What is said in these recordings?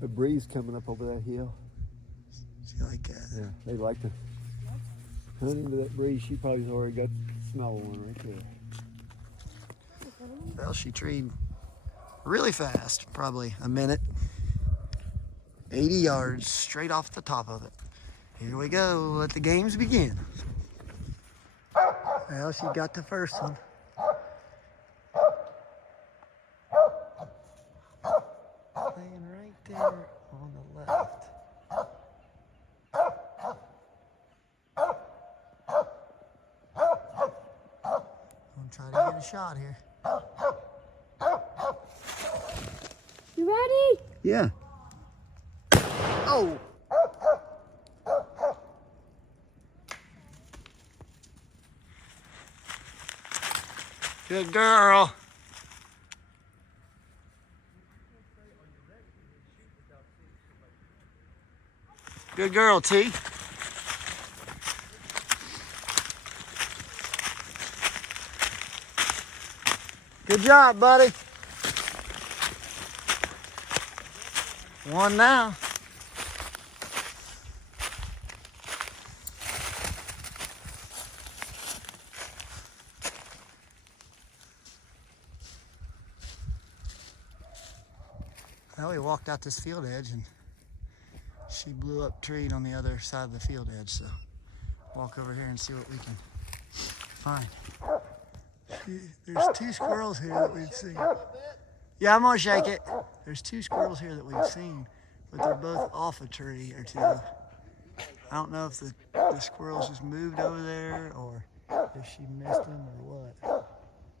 A breeze coming up over that hill. See like that? Yeah, they like to hunt into that breeze. She probably's already got the smell of one right there. Well, she treed really fast, probably a minute. 80 yards straight off the top of it. Here we go, let the games begin. Well, she got the first one. Playing right there on the left. I'm gonna try to get a shot here. You ready? Yeah. Oh! Good girl. Good girl, T. Good job, buddy. One now. Well, we walked out this field edge and she blew up treed on the other side of the field edge, so walk over here and see what we can find. There's 2 squirrels here that we've seen. Yeah, I'm gonna shake it. There's 2 squirrels here that we've seen, but they're both off a tree or 2. I don't know if the squirrels just moved over there or if she missed them or what.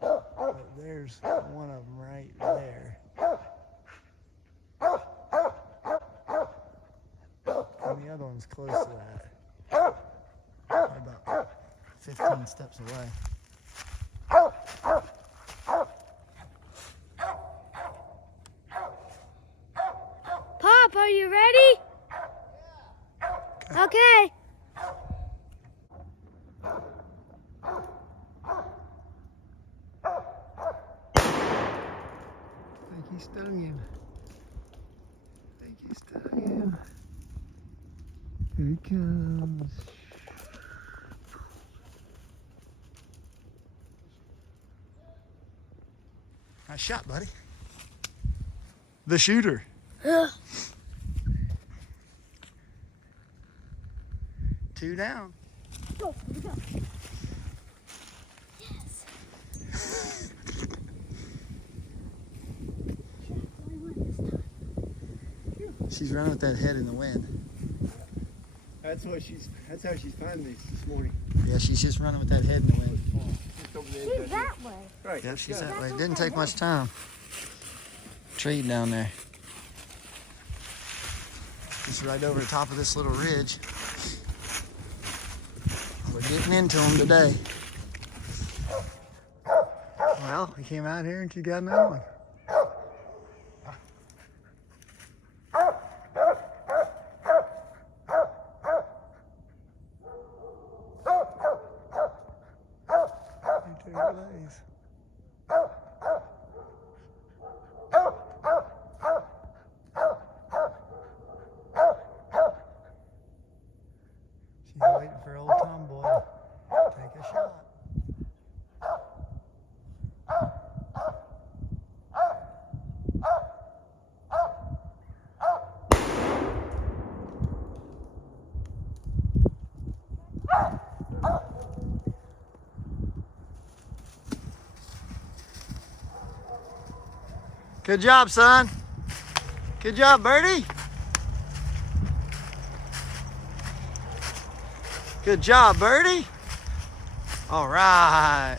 But there's one of them right there. And the other one's close to that. Probably about 15 steps away. Pop, are you ready? Okay. I think he stung him. Here he comes. Nice shot, buddy. The shooter. Yeah. 2 down. Go, go. Yes. She's running with that head in the wind. That's how she's finding these this morning. Yeah, she's just running with that head in the wind. Just over the edge She's right that way. there. Right. Yep, she's go. that way. It didn't take much time. Tree down there. Just right over the top of this little ridge. We're getting into them today. Well, we came out here and she got another one. She's waiting for old Tomboy to take a shot. Good job, son. Good job, birdie. Good job, birdie. All right.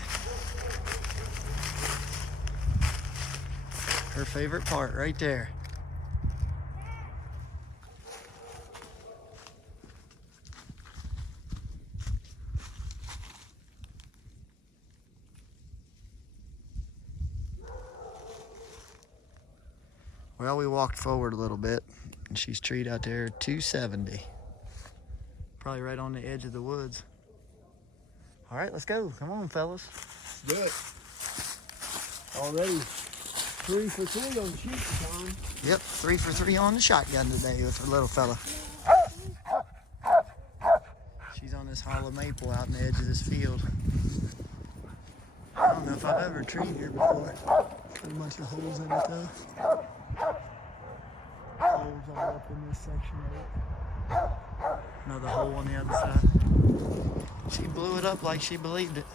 Her favorite part right there. Well, we walked forward a little bit, and she's treed out there 270. Probably right on the edge of the woods. All right, let's go. Come on, fellas. Let's do it. Already 3 for 3 on the shooting, Tom. Yep, 3 for 3 on the shotgun today with her little fella. She's on this hollow maple out in the edge of this field. I don't know if I've ever treed here before. Got a bunch of holes in it though. Holes all up in this section of it. Another hole on the other side. She blew it up like she believed it.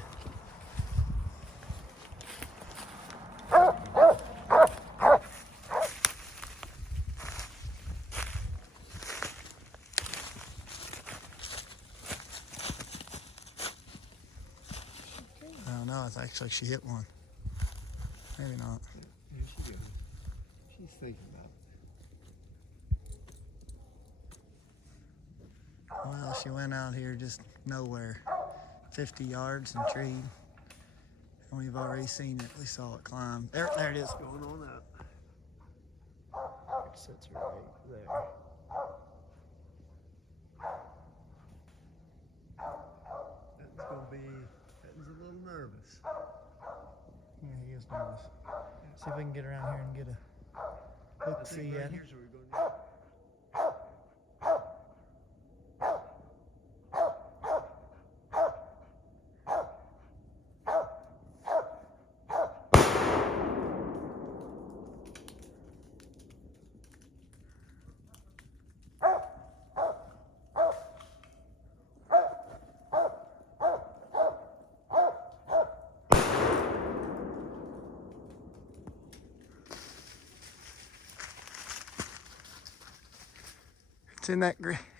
I don't know, it acts like she hit one. Maybe not. Here she goes. She's thinking about it. Well, she went out here just nowhere. 50 yards and treed. And we've already seen it. We saw it climb. There it is. Going on that. It sits right there. That's gonna be. Benton's a little nervous. Yeah, he is nervous. See if we can get around here and get a look to see right at him. here's where we're going.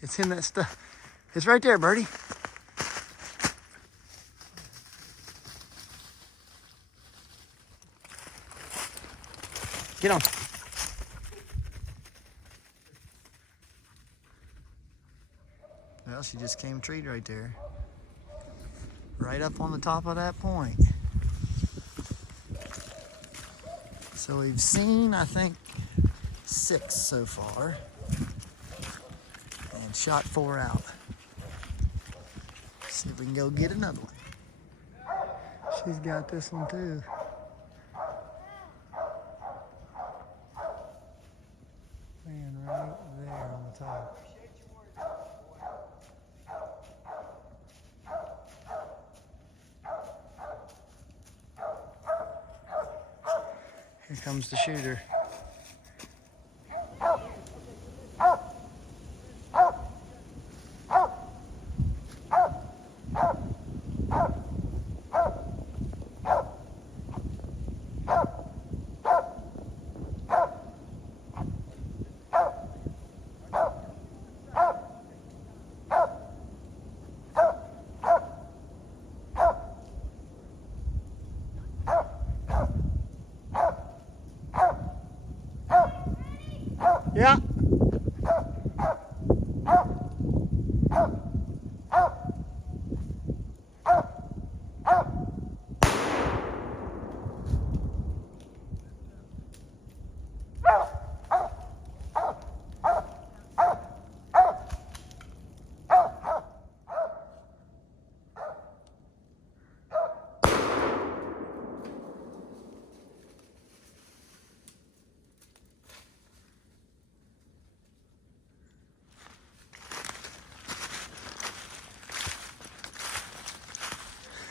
It's in that stuff. It's right there, birdie. Get on. Well, she just came treed right there. Right up on the top of that point. So we've seen, I think, 6 so far. And shot 4 out. See if we can go get another one. She's got this one too. Laying right there on the top. Here comes the shooter. Yeah.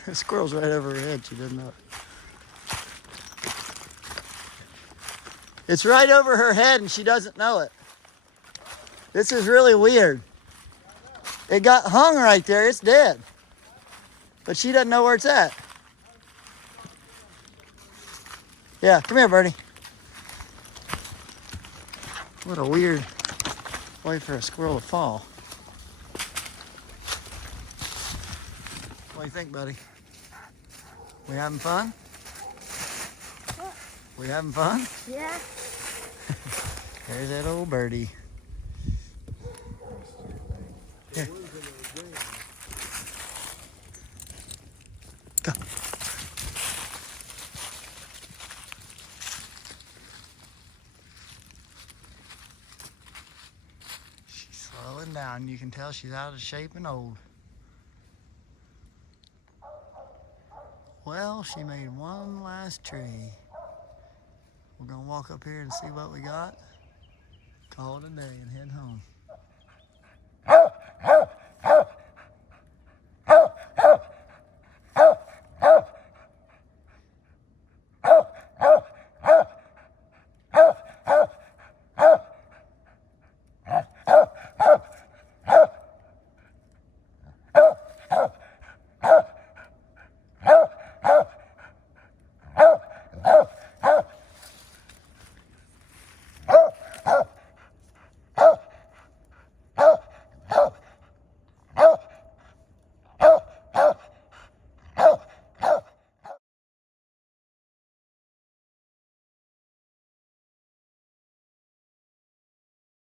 The squirrel's right over her head. She doesn't know it. It's right over her head and she doesn't know it. This is really weird. It got hung right there. It's dead. But she doesn't know where it's at. Yeah, come here, birdie. What a weird way for a squirrel to fall. What do you think, buddy? We having fun? What? We having fun? Yeah. There's that old birdie. Here. Go. She's slowing down. You can tell she's out of shape and old. Well, she made one last tree. We're gonna walk up here and see what we got. Call it a day and head home.